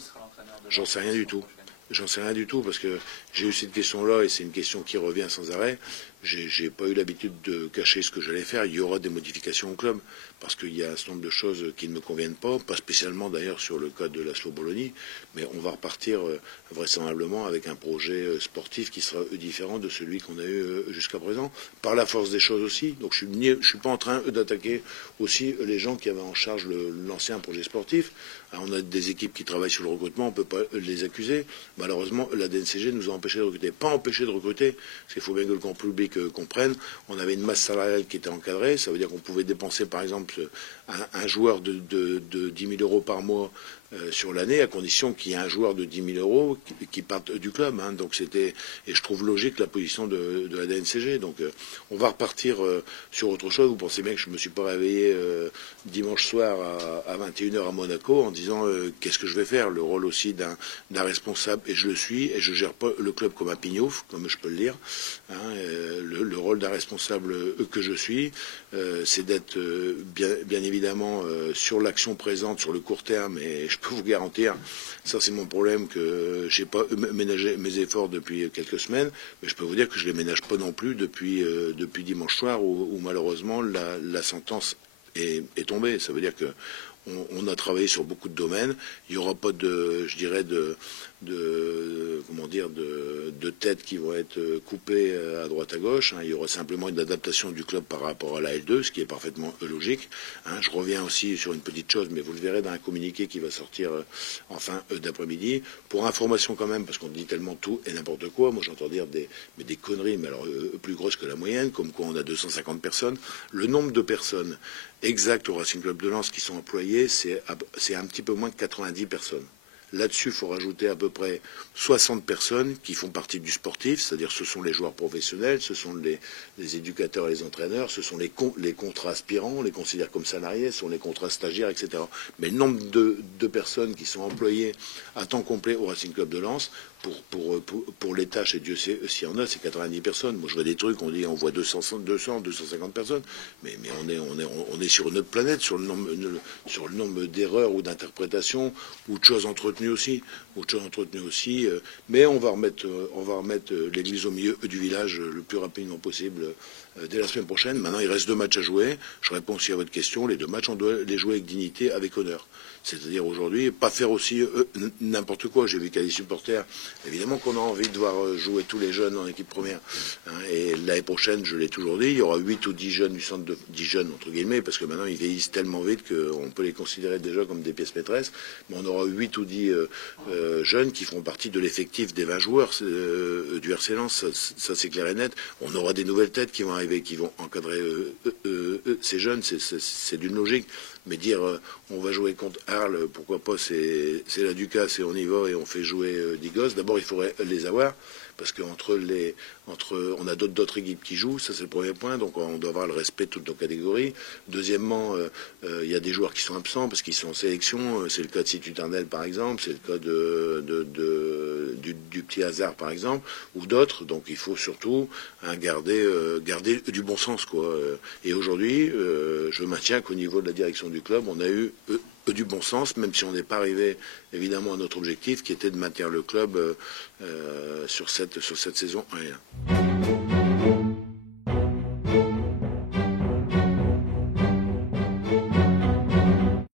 qui sera l'entraîneur de J'en Lens sais la rien du saison tout. prochaine? J'en sais rien du tout parce que j'ai eu cette question-là et c'est une question qui revient sans arrêt. J'ai pas eu l'habitude de cacher ce que j'allais faire. Il y aura des modifications au club parce qu'il y a un certain nombre de choses qui ne me conviennent pas spécialement d'ailleurs sur le cas de l'Aslo Bologna, mais on va repartir vraisemblablement avec un projet sportif qui sera différent de celui qu'on a eu jusqu'à présent, par la force des choses aussi. Donc je suis pas en train d'attaquer aussi les gens qui avaient en charge l'ancien projet sportif. Alors, on a des équipes qui travaillent sur le recrutement, on peut pas les accuser. Malheureusement, la DNCG nous a empêchés de recruter. Pas empêchés de recruter, parce qu'il faut bien que le grand public comprenne. On avait une masse salariale qui était encadrée. Ça veut dire qu'on pouvait dépenser, par exemple, un joueur de 10 000 euros par mois sur l'année, à condition qu'il y ait un joueur de 10 000 euros qui parte du club. Hein. Donc c'était, et je trouve logique la position de la DNCG. Donc on va repartir sur autre chose. Vous pensez bien que je ne me suis pas réveillé dimanche soir à 21h à Monaco en disant qu'est-ce que je vais faire. Le rôle aussi d'un responsable, et je le suis, et je gère pas le club comme un pignouf, comme je peux le dire. Hein. Le rôle d'un responsable que je suis, c'est d'être bien évidemment sur l'action présente, sur le court terme, et je peux vous garantir, ça c'est mon problème, que j'ai pas ménagé mes efforts depuis quelques semaines, mais je peux vous dire que je les ménage pas non plus depuis dimanche soir où malheureusement la sentence est tombée. Ça veut dire que on a travaillé sur beaucoup de domaines. Il n'y aura pas de têtes qui vont être coupées à droite à gauche. Hein. Il y aura simplement une adaptation du club par rapport à la L2, ce qui est parfaitement logique. Hein. Je reviens aussi sur une petite chose, mais vous le verrez dans un communiqué qui va sortir en fin d'après-midi. Pour information quand même, parce qu'on dit tellement tout et n'importe quoi. Moi, j'entends dire des conneries, mais alors plus grosses que la moyenne, comme quoi on a 250 personnes. Le nombre de personnes exactes au Racing Club de Lens qui sont employées, c'est un petit peu moins de 90 personnes. Là-dessus, il faut rajouter à peu près 60 personnes qui font partie du sportif, c'est-à-dire ce sont les joueurs professionnels, ce sont les éducateurs et les entraîneurs, ce sont les contrats aspirants, on les considère comme salariés, ce sont les contrats stagiaires, etc. Mais le nombre de personnes qui sont employées à temps complet au Racing Club de Lens, pour les tâches, et Dieu sait s'il y en a, c'est 90 personnes. Moi, je vois des trucs, on voit 250 personnes, mais on est sur une autre planète, sur le nombre d'erreurs ou d'interprétations, ou de choses entretenues aussi. Mais on va remettre l'église au milieu du village le plus rapidement possible dès la semaine prochaine. Maintenant, il reste 2 matchs à jouer. Je réponds aussi à votre question. Les 2 matchs, on doit les jouer avec dignité, avec honneur. C'est-à-dire aujourd'hui, pas faire aussi n'importe quoi. J'ai vu qu'il y a des supporters, évidemment qu'on a envie de voir jouer tous les jeunes en équipe première. Hein, et l'année prochaine, je l'ai toujours dit, il y aura 8 ou 10 jeunes du centre 10 jeunes, entre guillemets, parce que maintenant ils vieillissent tellement vite qu'on peut les considérer déjà comme des pièces maîtresses. Mais on aura 8 ou 10 jeunes qui feront partie de l'effectif des 20 joueurs du RC Lens. Ça c'est clair et net. On aura des nouvelles têtes qui vont arriver, qui vont encadrer ces jeunes. C'est d'une logique. Mais dire on va jouer contre Arles, pourquoi pas, c'est la Ducasse et on y va et on fait jouer 10 gosses. D'abord il faudrait les avoir, parce qu'entre on a d'autres équipes qui jouent, ça c'est le premier point, donc on doit avoir le respect de toutes nos catégories. Deuxièmement, il y a des joueurs qui sont absents parce qu'ils sont en sélection, c'est le cas de Situ Ternel par exemple, c'est le cas du petit Hasard par exemple, ou d'autres, donc il faut surtout garder du bon sens, quoi. Et aujourd'hui, je maintiens qu'au niveau de la direction du club, on a eu du bon sens, même si on n'est pas arrivé évidemment à notre objectif qui était de maintenir le club sur cette saison 1.